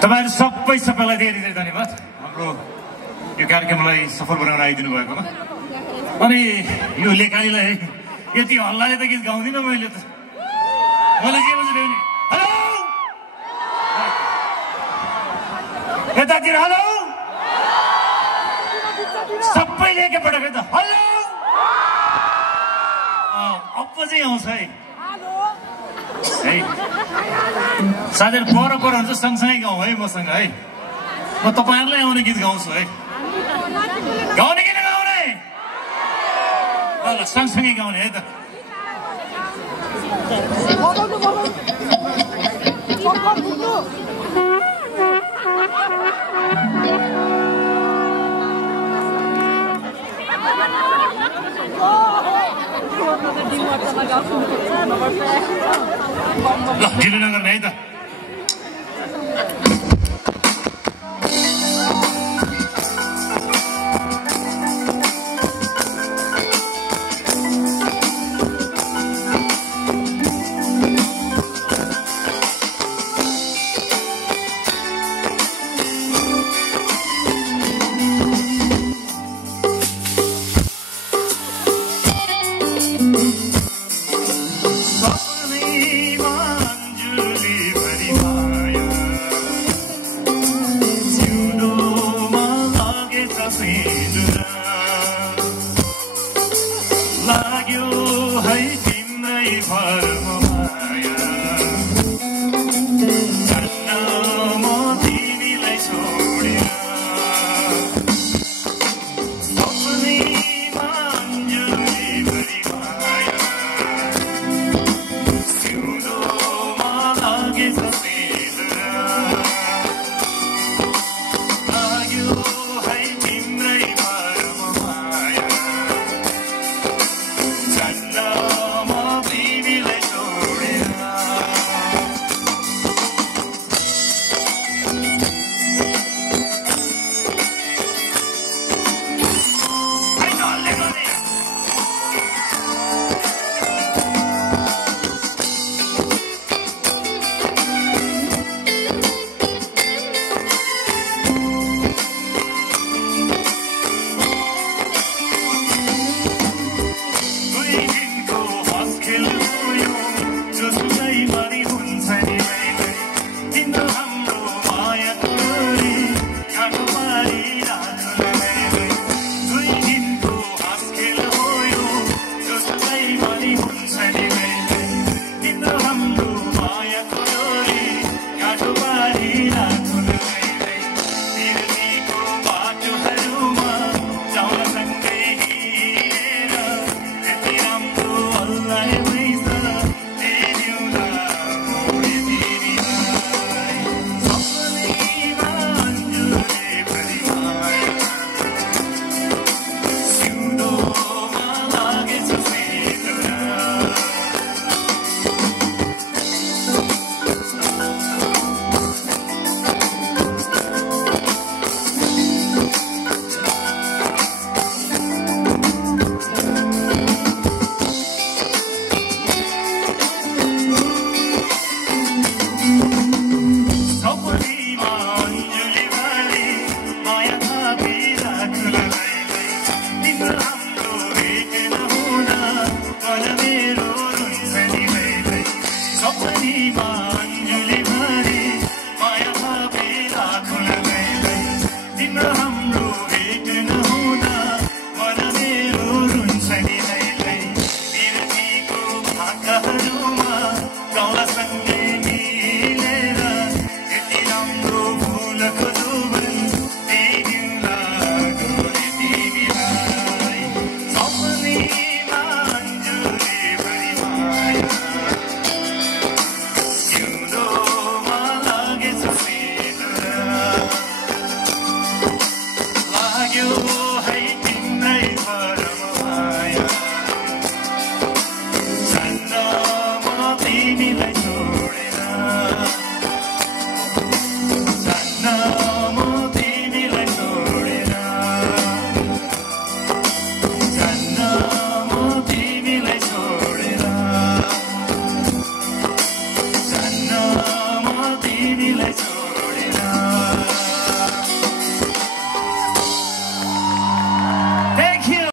तपाईहरु सबैलाई धेरै धेरै धन्यवाद हाम्रो यो कार्यक्रमलाई सफल बनाउन आइदिनु भएकोमा। अनि यो लेखालीलाई यति हल्लाले त गीत गाउँदिन मैले त। मैले के बुझ्दै नि हेलो यतातिर हेलो सबैले एकैपटक त हेलो अब चाहिँ आउँछ है है साथीहरु पर हुन्छ सँगसँगै गाउँ है मसँग है। म तपाईहरुलाई आउने गीत गाउँछु है। गाउने कि नगाउने? ल सँगसँगै गाउने है त। ल ढिलो नगर्ने है त।